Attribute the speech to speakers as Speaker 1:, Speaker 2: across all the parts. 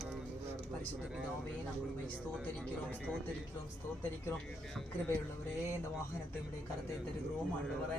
Speaker 1: Пока. பரிசுத்த பிதாவே நாங்கள் உண்மை ஸ்தோத்தரிக்கிறோம் ஸ்தோத்தரிக்கிறோம் ஸ்தோத்தரிக்கிறோம் கிருபையுள்ளவரே இந்த வாகனத்தை உடைய கருத்தை தருகிறோம் ஆண்டவரே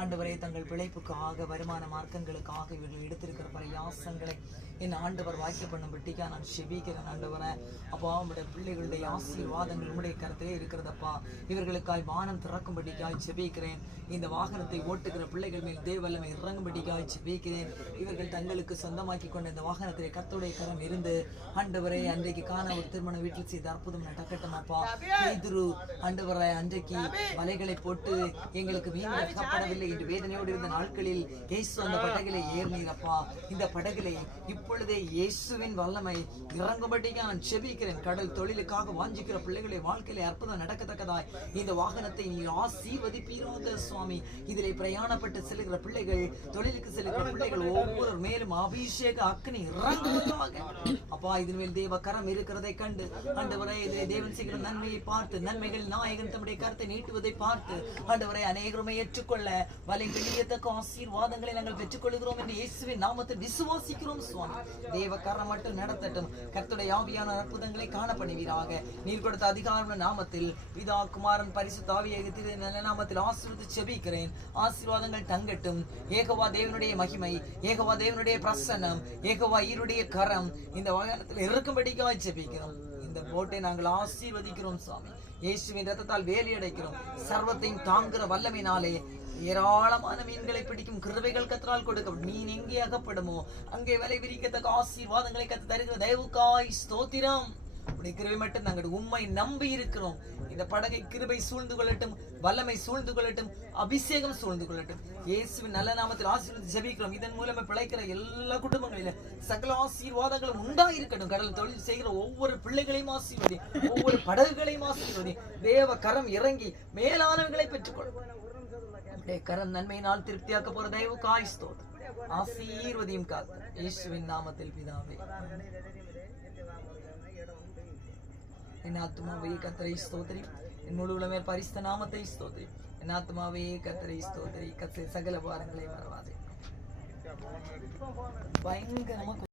Speaker 1: ஆண்டவரே தங்கள் பிழைப்புக்காக வருமான மார்க்கங்களுக்காக இவர்கள் எடுத்திருக்கிற பிரயாசங்களை என் ஆண்டவர் வாய்க்க பண்ணும்படிக்கா நான் செபிக்கிறேன் ஆண்டவரே அப்பா உங்களுடைய பிள்ளைகளுடைய ஆசீர்வாதங்கள் உங்களுடைய கருத்திலே இருக்கிறதப்பா இவர்களுக்காய் வானம் திறக்கும்படிக்காய் செபிக்கிறேன் இந்த வாகனத்தை ஓட்டுகிற பிள்ளைகள் மேல் தேவல்லமை இறங்கும்படிக்காய் செபிக்கிறேன் இவர்கள் தங்களுக்கு சொந்தமாக்கி கொண்ட இந்த வாகனத்திலே கத்துடைய கரம் இருந்து ஆண்டவரை அன்றைக்கு காண ஒரு திருமண வீட்டில் செய்த அற்புதம் நடக்கட்டும் அப்பா பேதுரு ஆண்டவரை அன்றைக்கு வலைகளை போட்டு எங்களுக்கு மீன் அகப்படவில்லை என்று வேதனையோடு இருந்த நாட்களில் இயேசு அந்த படகிலே ஏறினீரப்பா. இந்த படகிலே இப்பொழுதே இயேசுவின் வல்லமை இறங்கும்படிக்கு நான் செபிக்கிறேன். கடல் தொழிலுக்காக வாஞ்சிக்கிற பிள்ளைகளை வாழ்க்கையிலே அற்புதம் நடக்கத்தக்கதாய். இந்த வாகனத்தை நீ ஆசீர்வதிப்பீராக சுவாமி. இதிலே பிரயாணப்பட்டு செல்கிற பிள்ளைகள் தொழிலுக்கு செல்கிற பிள்ளைகள் ஒவ்வொரு மேலும் அபிஷேக அக்னி இறங்குவதாக. அப்பா இதன் மேல் தேவ கரம் இருக்கிறதை கண்டு. ஆண்டவரே தேவன் செய்கிற நன்மையை பார்த்து நன்மைகள் நாயகன் தம்முடைய கருத்தை நீட்டுவதை பார்த்து ஆண்டவரை அநேகருமே ஏற்றுக்கொள்ள வலை வெளியத்தக்க ஆசீர்வாதங்களை நாங்கள் பெற்றுக்கொள்கிறோம் என்று இயேசுவின் நாமத்தை விசுவாசிக்கிறோம் சுவாமி. தேவ கரம் மட்டும் நடத்தட்டும். கர்த்துடைய ஆவியான அற்புதங்களை காணப்படுவீராக. நீர் கொடுத்த அதிகாரம் நாமத்தில். பிதா குமாரன் பரிசு ஆவியை நல்ல நாமத்தில் ஆசீர்வதி செபிக்கிறேன். ஆசீர்வாதங்கள் தங்கட்டும். ஏகவா தேவனுடைய மகிமை ஏகவா தேவனுடைய பிரசனம் ஏகவா ஈருடைய கரம். இந்த வாகனத்தில் இருக்க இருக்கும்படிக்காய் ஜெபிக்கிறோம். இந்த போட்டை நாங்கள் ஆசீர்வதிக்கிறோம் சுவாமி. இயேசுவின் ரத்தத்தால் வேலி அடைக்கிறோம். சர்வத்தையும் தாங்குகிற வல்லமையினாலே ஏராளமான மீன்களை பிடிக்கும் கிருபைகள் கத்தரால் கொடுக்க மீன் எங்கே அகப்படுமோ அங்கே விலை விரிக்கத்தக்க ஆசீர்வாதங்களை கத்து தருகிற தயவுக்காய் ஸ்தோத்திரம். உடைய கிருபை மட்டும் நாங்கள் உண்மை நம்பி இருக்கிறோம். இந்த படகை கிருபை சூழ்ந்து கொள்ளட்டும் வல்லமை சூழ்ந்து கொள்ளட்டும் அபிஷேகம் சூழ்ந்து கொள்ளட்டும். இயேசுவின் நல்ல நாமத்தில் ஆசீர்வதி ஜெபிக்கிறோம். இதன் மூலமா பிழைக்கிற எல்லா குடும்பங்களில சகல ஆசீர்வாதங்களும் உண்டாயிருக்கட்டும். கடல் தொழில் செய்கிற ஒவ்வொரு பிள்ளைகளையும் ஆசீர்வதி ஒவ்வொரு படகுகளையும் ஆசீர்வதி. தேவ கரம் இறங்கி மேலானவர்களை பெற்றுக்கொள்ளும் கரம் நன்மையினால் திருப்தியாக்க போற தெய்வ காய் ஆசீர்வதியும் காத்து. இயேசுவின் நாமத்தில் பிதாவே. என் ஆத்மாவே கத்தரை ஸ்தோத்திரி. என் முழு உலமே பரிசுத்த நாமத்தை ஸ்தோத்திரி. என் ஆத்மாவே கத்தரை ஸ்தோத்திரி. கத்தரை சகல பாரங்களை மறவாதே. பயங்கரமா